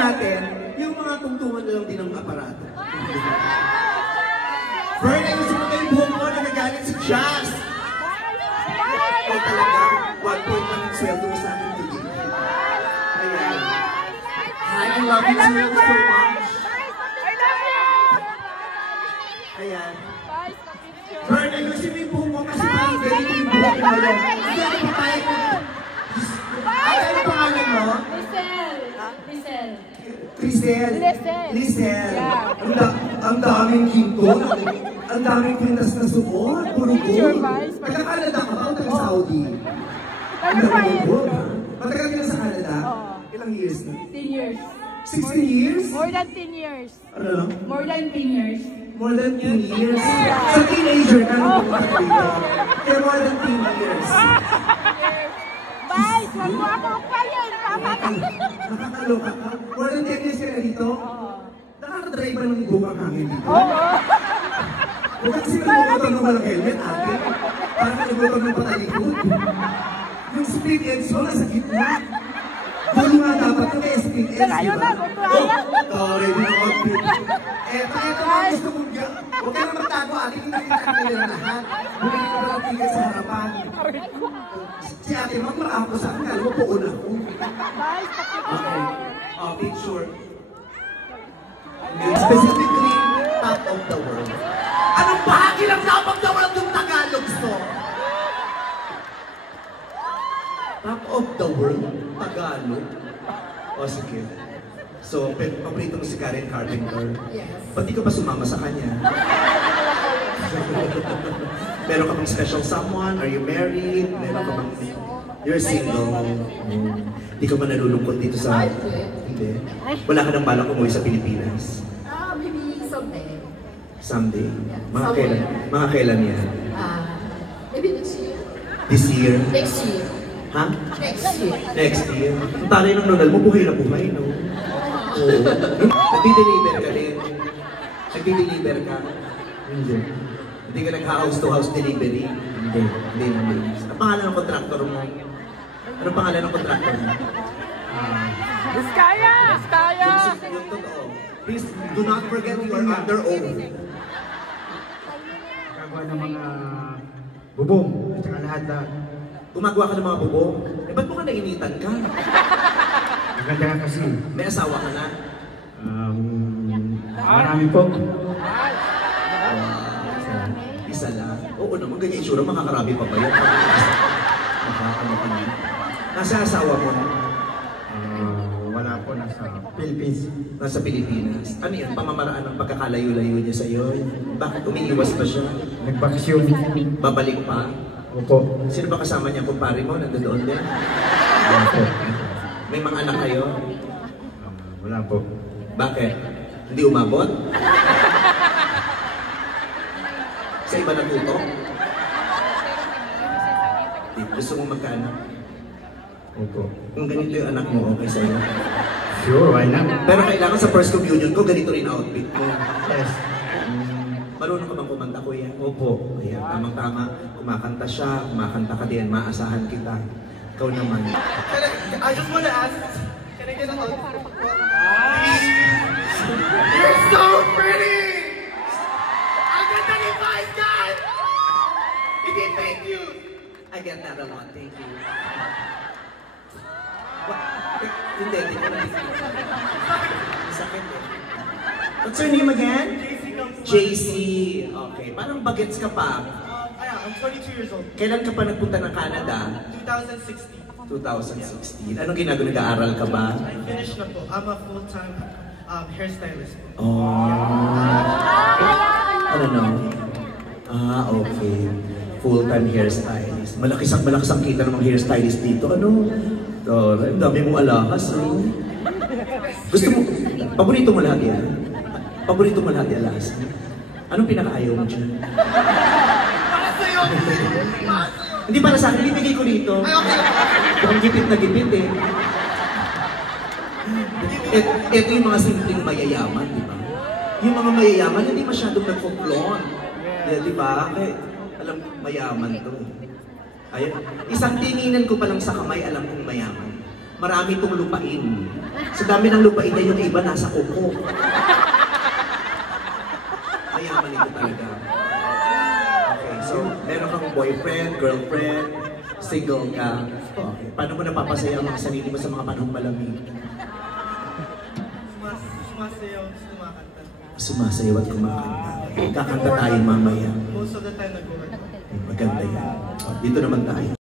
natin, yung mga tungtungan na lang din ng aparato. Fern, ayusin mo yung buhok mo, nagagalit si Jazz. O talaga, 1 point lang yung sweldo mo sa akin today. Ayan. Hi, I love you so much. I love you! Ayan. Fern, ayusin mo yung buhok mo kasi parang ganito yung buhok mo. Hindi ako papayag mo. Ano yung pangalan mo? Crisel. Lisel. Ang daming kinto. Ang daming kwintas na suot. Puro gold. Taga-Canada ka ba o taga-Saudi? Matagal ka na sa Canada? Ilang years na? 10 years. 16 years? More than 10 years. Ano lang? More than 10 years. More than 10 years? Sa teenager ka nung pumunta dito. Kaya more than 10 years. Vice, wag mo ako payin. Nakakaloka ka. More than 10 years ka na dito? Nakakadrive ba ng bukang hangin dito? Oo. Huwag kasi nagbubutan ng walang helmet, ate. Parang nagbubutan ng patalikod. Yung split ends mo, nasa gitna. Gulo nga dapat yung kaya split ends, di ba? Oh, ready na outfit. Eto mga gusto mong gawin. Huwag ka na magtago, ate. Hindi nakita nila na lahat. Bumili ka ba ng ticket sa harapan? Si ate, magmarako sa akin. Alam mo, puon ako. Okay. Picture. Specifically, top of the world. Anong bahagi ng top of the world yung Tagalog song? Top of the world? Tagalog? O sige. So, paborito mo si Karen Carpenter? Yes. Ba't di ka pa sumama sa kanya? Meron ka bang special someone? Are you married? Meron ka bang... You're single. Di ka ba nalulungkot dito sa... Hindi. Wala ka nang balak umuwi sa Pilipinas? Maybe someday. Someday? Yeah. Mga kailan yan? Maybe next year. This year? Next year. Ha? Next year. Next year? Ang taray ng nonal mo, buhay na buhay, no? Oo. Nagdi-deliver ka din? Nagdi-deliver ka? Hindi. Hindi ka nag-house to house delivery? Hindi. Hindi naman. Ang pangalan ng contractor mo? Anong pangalan ng contractor mo? Biskaya! Biskaya! Yung totoo. Please, do not forget you are under oath. Gagawa ng mga bubong at saka lahat. Gumagawa ka ng mga bubong? Eh, ba't mo ka nainitan ka? Maganda nga kasi. May asawa ka na? Marami po. Isa lang. Oo naman, ganyan itsura, makakarami pa ba yun? Makakano ka na. Nasa asawa mo? Wala po, nasa Philippines. Nasa Pilipinas. Ano yun? Pamamaraan ng pagkakalayo-layo niya sa iyo? Bakit umiiwas pa siya? Nagbakasyon. Babalik pa? Opo. Sino ba kasama niya? Kumpare mo? Nandoon din? Opo. May mga anak kayo? Wala po. Bakit? Hindi umabot? Sa iba natuto? Gusto mo magkaanak? Opo. Kung ganito yung anak mo, okay sa'yo? Sure, why not? Pero kailangan sa first communion ko, ganito rin outfit mo. Yes. Marunong ka bang kumanta, kuya? Opo. Ayan, tamang-tama. Kumakanta siya, kumakanta ka din. Maasahan kita. Ikaw naman. I just want to ask, can I get a hug? You're so pretty! I get that advice, guys! Hindi, thank you! I get that a lot, thank you. Hindi ko na. Sakit eh. What's your name again? JC. Okay, parang bagets ka pa. I'm 22 years old. Kailan ka pa nagpunta ng Canada? 2016. 2016. Anong ginagawa? Nag-aaral ka ba? I finished na po. I'm a full-time hairstylist. Oh. Ano no? Okay. Full-time hairstylist. Malakas ang kita ng mga hairstylist dito. Ano? Ang dami mong alahas. Gusto mo, paborito mo lahat yan? Paborito mo lahat yan alahas? Anong pinakaayaw mo dyan? Para sa'yo! Hindi para sa akin, ibigay ko dito. Ay, okay. Ang gipit na gipit eh. Ito yung mga simpleng mayayaman, di ba? Yung mga mayayaman, hindi masyadong nagpo-flaunt. Di ba? Kaya, alam ko, mayaman to. Ayun. Isang tinginan ko pa lang sa kamay, alam kong mayaman. marami itong lupain. Sa dami ng lupain niya, yung iba nasa kuko. Mayaman ito talaga. Okay, so meron kang boyfriend, girlfriend, single ka. Okay. Paano mo napapasaya ang mga sarili mo sa mga panahong malamig? Sumasayaw, kumakanta. Sumasayaw at kumakanta. Kakanta tayo mamaya. Most of the time nag-work. Maganda yan. Dito naman tayo.